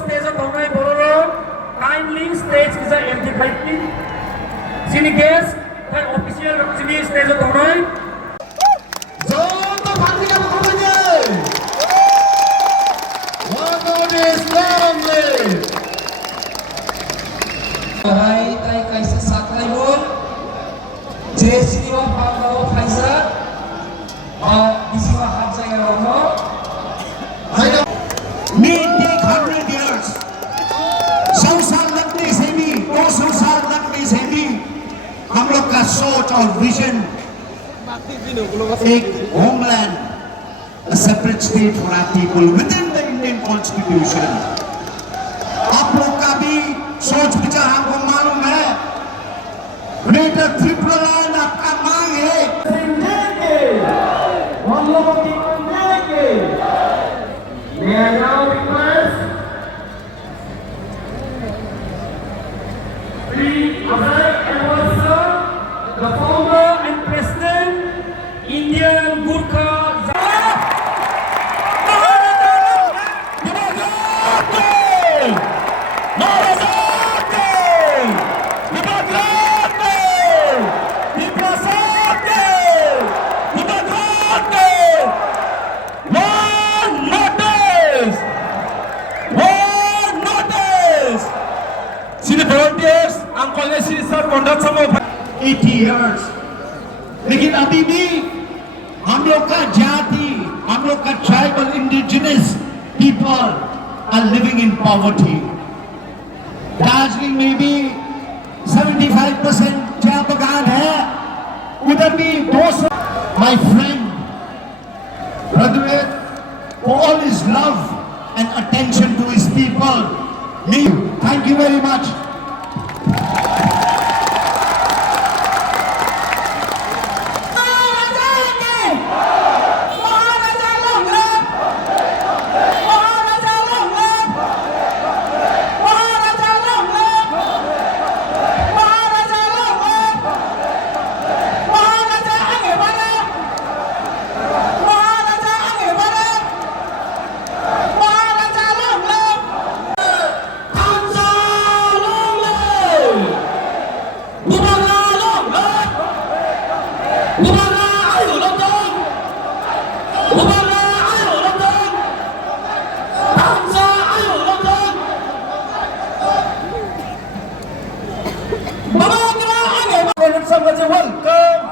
stage dongai bororo kindly stage is amplified sini guest by official sini stage dongai joto bangga bukannya One Islam hai tai kaisa saklai mon jesiwa pangao kaisa disiwa hajaya rono Need 100 years. संसार लगने से भी वो संसार लगने से भी हम लोग का सोच और विजन एक homeland a separate state for our people within the Indian Constitution. आप लोग का भी सोच विचार हमको मालूम है ग्रेटर त्रिपुरा लैंड आपका मांग है May I now request Sri Abhay Ambassador, the founder and president, Indian Gurkha volunteers, Uncle Leslie sir conduct some of 80 years. लेकिन अभी भी हम लोग का जाति, हम लोग का tribal indigenous people are living in poverty. Darjeeling में भी 75% चाय बगान है, उधर भी 200. My friend, Radhwet, for all his love and attention to his people, thank you very much. Welcome,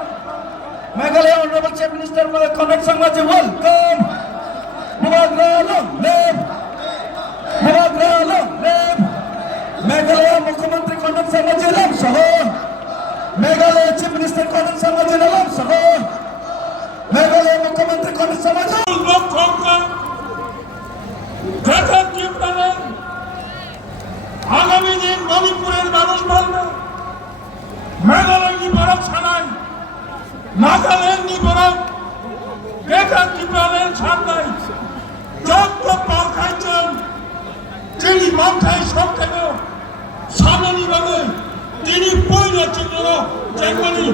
Meghalaya Honorable Chief Minister Conrad Sangma ji, welcome. Meghalaya Mukhyamantri Conrad Sangma ji lam saho, Meghalaya Chief Minister Conrad Sangma ji lam saho, Meghalaya Mukhyamantri Conrad Sangma ji. আগামী দিন মণিপুরের মানুষ বলবে মেঘালয় নিবরক ছাড়াই নাগাল্যান্ড নিবরক বেকার ত্রিপুরার ছাড়াই যত পাল খাইছেন যিনি মাথায় সব থেকে সামনে ভাবে তিনি পরিণত যেমনি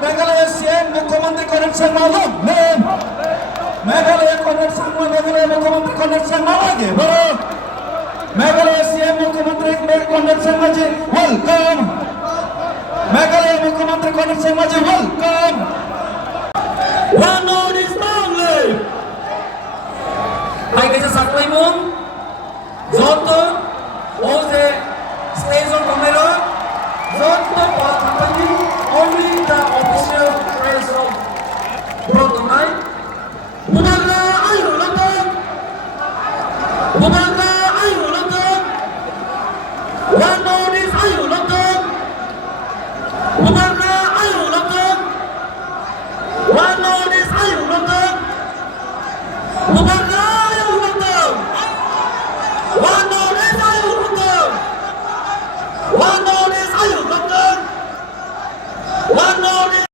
Meghalaya CM Mukhyamantri Conrad Sangma Meghalaya Conrad Sangma Meghalaya Mukhyamantri Conrad Sangma lagi Meghalaya CM Mukhyamantri Conrad Sangma ji welcome Meghalaya Mukhyamantri Conrad Sangma ji welcome One Islam. Hai kaisa saklai mong joto